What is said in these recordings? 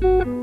Welcome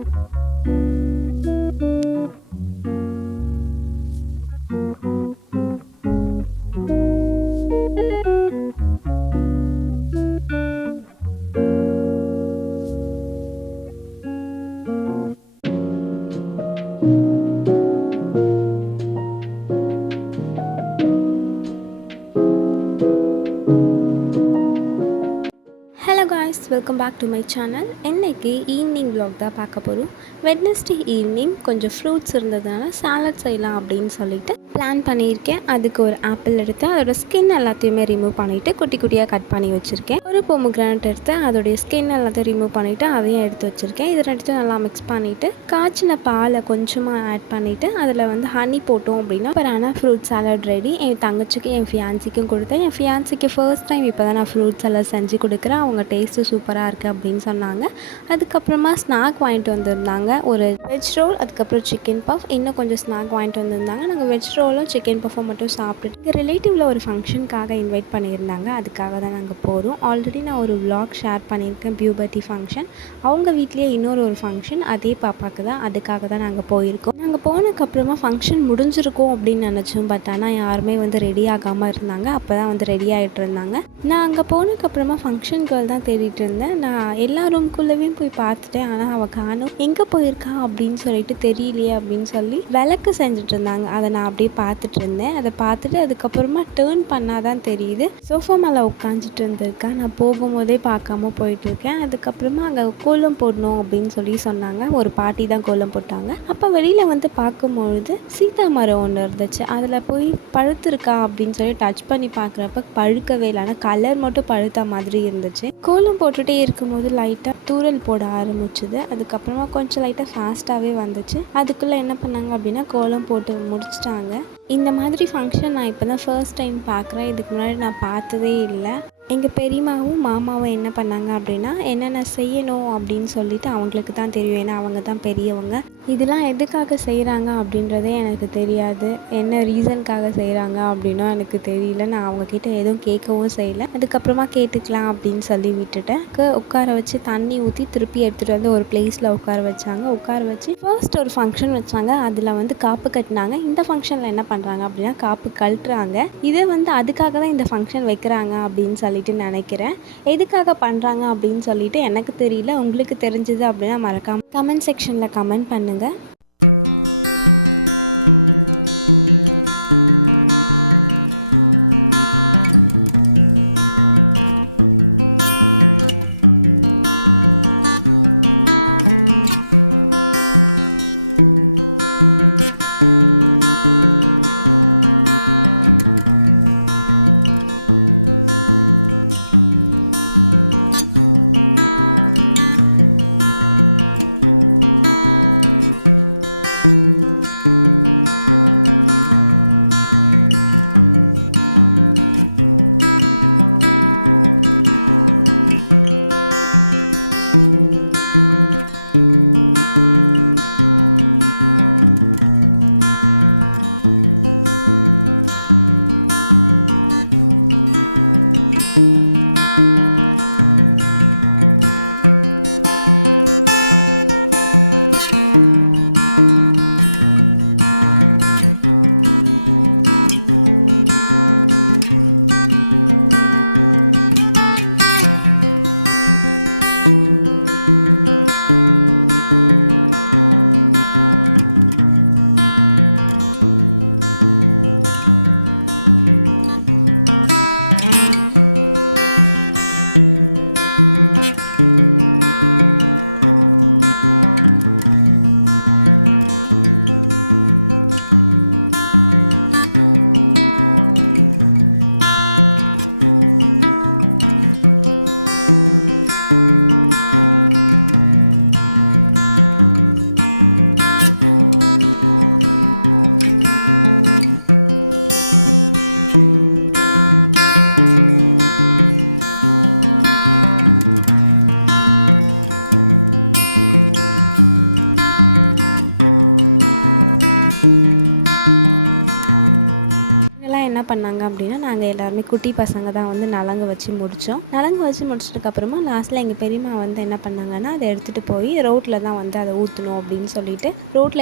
back to my channel. இன்றைக்கி evening vlog தான் பார்க்க போகிறோம். வெட்னஸ்டே ஈவினிங் கொஞ்சம் ஃப்ரூட்ஸ் இருந்ததுனால சாலட் செய்யலாம் அப்படின்னு சொல்லிட்டு பிளான் பண்ணியிருக்கேன். அதுக்கு ஒரு ஆப்பிள் எடுத்து அதோட ஸ்கின் எல்லாத்தையுமே ரிமூவ் பண்ணிவிட்டு குட்டி குட்டியாக கட் பண்ணி வச்சுருக்கேன். ஒரு பொமோகிரானட் எடுத்து அதோடைய ஸ்கின் எல்லாத்தையும் ரிமூவ் பண்ணிவிட்டு அதையும் எடுத்து வச்சுருக்கேன். இதை எடுத்து நல்லா மிக்ஸ் பண்ணிவிட்டு காய்ச்சின பாலை கொஞ்சமாக ஆட் பண்ணிவிட்டு அதில் வந்து ஹனி போட்டோம் அப்படின்னா பனானா ஃப்ரூட் சாலட் ரெடி. என் தங்கச்சிக்கு என் ஃபியான்சிக்கும் கொடுத்தேன். என் ஃபியான்சிக்கு ஃபர்ஸ்ட் டைம் இப்போ தான் நான் ஃப்ரூட் சாலட் செஞ்சு கொடுக்குறேன். அவங்க டேஸ்ட்டு சூப்பராக இருக்குது அப்படின்னு சொன்னாங்க. அதுக்கப்புறமா ஸ்நாக் வாங்கிட்டு வந்திருந்தாங்க, ஒரு வெஜ் ரோல், அதுக்கப்புறம் சிக்கன் பஃப், இன்னும் கொஞ்சம் ஸ்நாக் வாங்கிட்டு வந்திருந்தாங்க. நம்ம வெஜ் ரோலும் சிக்கன் பஃப்பும் மட்டும் சாப்பிட்டு ரிலேட்டிவில் ஒரு ஃபங்க்ஷனுக்காக இன்வைட் பண்ணியிருந்தாங்க. அதுக்காக தான் நம்ம போகிறோம். ஆல்ரெடி நான் ஒரு vlog ஷேர் பண்ணியிருக்கேன், பியூபர்ட்டி ஃபங்க்ஷன். அவங்க வீட்லேயே இன்னொரு ஒரு ஃபங்க்ஷன், அதே பாப்பாவுக்கு தான். அதுக்காக தான் நாங்கள் போயிருக்கோம். நாங்கள் போனதுக்கப்புறமா ஃபங்க்ஷன் முடிஞ்சிருக்கோம் அப்படின்னு நினச்சோம். பட் ஆனால் யாருமே வந்து ரெடி ஆகாமல் இருந்தாங்க. அப்போ தான் வந்து ரெடி ஆகிட்டு இருந்தாங்க. நான் அங்கே போனதுக்கப்புறமா ஃபங்க்ஷன் கேர்ள் தான் தேடிட்டு இருந்தேன். நான் எல்லா ரூம்குள்ளேயும் போய் பார்த்துட்டேன். ஆனால் அவள் காணோம். எங்கே போயிருக்கா அப்படின்னு சொல்லிட்டு தெரியலையே அப்படின்னு சொல்லி விளக்கு செஞ்சுட்டு இருந்தாங்க. அதை நான் அப்படியே பார்த்துட்டு இருந்தேன். அதை பார்த்துட்டு அதுக்கப்புறமா டேர்ன் பண்ணால் தான் தெரியுது சோஃபா மேலே உட்காந்துட்டு இருந்திருக்கேன். நான் போகும்போதே பார்க்காம போயிட்டுருக்கேன். அதுக்கப்புறமா அதில் கோலம் போடணும் அப்படின்னு சொல்லி சொன்னாங்க. ஒரு பாட்டி தான் கோலம் போட்டாங்க. அப்போ வெளியில் வந்து பார்க்கும்பொழுது சீத்தா மரம் ஒன்று இருந்துச்சு. அதில் போய் பழுத்திருக்கா அப்படின்னு சொல்லி டச் பண்ணி பார்க்குறப்ப பழுக்கவே இல்லை. ஆனால் கலர் மட்டும் பழுத்த மாதிரி இருந்துச்சு. கோலம் போட்டுகிட்டே இருக்கும்போது லைட்டாக தூரல் போட ஆரம்பிச்சுது. அதுக்கப்புறமா கொஞ்சம் லைட்டாக ஃபாஸ்ட்டாகவே வந்துச்சு. அதுக்குள்ளே என்ன பண்ணாங்க அப்படின்னா கோலம் போட்டு முடிச்சிட்டாங்க. இந்த மாதிரி ஃபங்க்ஷன் நான் இப்போ தான் ஃபர்ஸ்ட் டைம் பார்க்குறேன். இதுக்கு முன்னாடி நான் பார்த்ததே இல்லை. எங்கள் பெரியம்மாவும் மாமாவும் என்ன பண்ணாங்க அப்படின்னா என்னென்ன செய்யணும் அப்படின்னு சொல்லிட்டு அவங்களுக்கு தான் தெரியும். ஏன்னா அவங்க தான் பெரியவங்க. இதெல்லாம் எதுக்காக செய்கிறாங்க அப்படின்றதே எனக்கு தெரியாது. என்ன ரீசனுக்காக செய்கிறாங்க அப்படின்னா எனக்கு தெரியல. நான் அவங்கக்கிட்ட எதுவும் கேட்கவும் செய்யலை. அதுக்கப்புறமா கேட்டுக்கலாம் அப்படின்னு சொல்லி விட்டுட்டேன். உட்கார வச்சு தண்ணி ஊற்றி திருப்பி எடுத்துகிட்டு வந்து ஒரு பிளேஸில் உட்கார வச்சாங்க. உட்கார வச்சு ஃபர்ஸ்ட் ஒரு ஃபங்க்ஷன் வச்சாங்க. அதில் வந்து காப்பு கட்டினாங்க. இந்த ஃபங்க்ஷனில் என்ன பண்ணுறாங்க அப்படின்னா காப்பு கழட்டுறாங்க. இதே வந்து அதுக்காக தான் இந்த ஃபங்க்ஷன் வைக்கிறாங்க அப்படின்னு சொல்லிட்டு நினைக்கிறேன். எதுக்காக பண்ணுறாங்க அப்படின்னு சொல்லிட்டு எனக்கு தெரியல. உங்களுக்கு தெரிஞ்சது அப்படின்னா மறக்காம கமெண்ட் செக்ஷனில் கமெண்ட் பண்ணுங்கள்.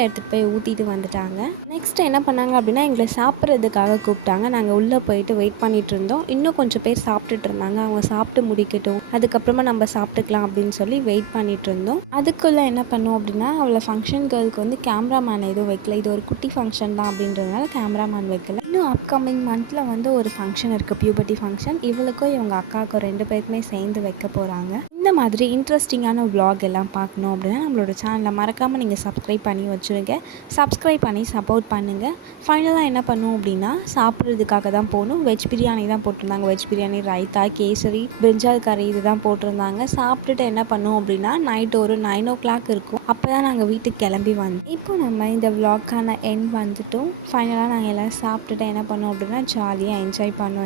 எடுத்துகிட்டு போய் ஊட்டிட்டு வந்துட்டாங்க. நெக்ஸ்ட் என்ன பண்ணாங்க அப்படின்னா எங்களை சாப்பிட்றதுக்காக கூப்பிட்டாங்க. நாங்கள் உள்ளே போயிட்டு வெயிட் பண்ணிகிட்டு இருந்தோம். இன்னும் கொஞ்சம் பேர் சாப்பிட்டுட்டு இருந்தாங்க. அவங்க சாப்பிட்டு முடிக்கட்டும், அதுக்கப்புறமா நம்ம சாப்பிட்டுக்கலாம் அப்படின்னு சொல்லி வெயிட் பண்ணிகிட்டு இருந்தோம். அதுக்குள்ளே என்ன பண்ணோம் அப்படின்னா அவளை ஃபங்க்ஷன் கேர்ளுக்கு வந்து கேமராமேன் எதுவும் வைக்கல. இது ஒரு குட்டி ஃபங்க்ஷன் தான் அப்படின்றதுனால கேமராமேன் வைக்கல. இன்னும் அப்கமிங் மந்தில் வந்து ஒரு ஃபங்க்ஷன் இருக்குது, பியூபர்ட்டி ஃபங்க்ஷன். இவளுக்கும் இவங்க அக்காவுக்கும் 2 பேருக்குமே சேர்ந்து வைக்க போகிறாங்க. இந்த மாதிரி இன்ட்ரெஸ்டிங்கான vlog எல்லாம் பார்க்கணும் அப்படின்னா நம்மளோட சேனலை மறக்காமல் நீங்கள் சப்ஸ்கிரைப் பண்ணி வச்சுருங்க. சப்ஸ்கிரைப் பண்ணி சப்போர்ட் பண்ணுங்கள். ஃபைனலாக என்ன பண்ணோம் அப்படின்னா சாப்பிட்றதுக்காக தான் போகணும். வெஜ் பிரியாணி தான் போட்டிருந்தாங்க. வெஜ் பிரியாணி, ரைத்தா, கேசரி, பிரிஞ்சால் கறி இதுதான் போட்டிருந்தாங்க. சாப்பிட்டுட்டு என்ன பண்ணுவோம் அப்படின்னா நைட் ஒரு 9 o'clock இருக்கும். அப்போ தான் நாங்கள் வீட்டுக்கு கிளம்பி வந்தோம். இப்போ நம்ம இந்த vlogக்கான எண்ட் வந்துட்டோம். ஃபைனலாக நாங்கள் எல்லாம் சாப்பிட்டுட்டு என்ன பண்ணோம் அப்படின்னா ஜாலியாக என்ஜாய் பண்ணோம்.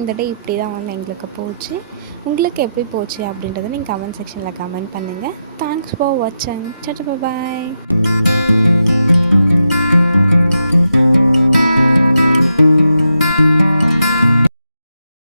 இந்த டே இப்படி தான் வந்து எங்களுக்கு போச்சு. உங்களுக்கு எப்படி போச்சு அப்படின்றத நீங்கள் கமெண்ட் செக்ஷனில் கமெண்ட் பண்ணுங்கள். தேங்க்ஸ் ஃபார் வாட்சிங். பாய்.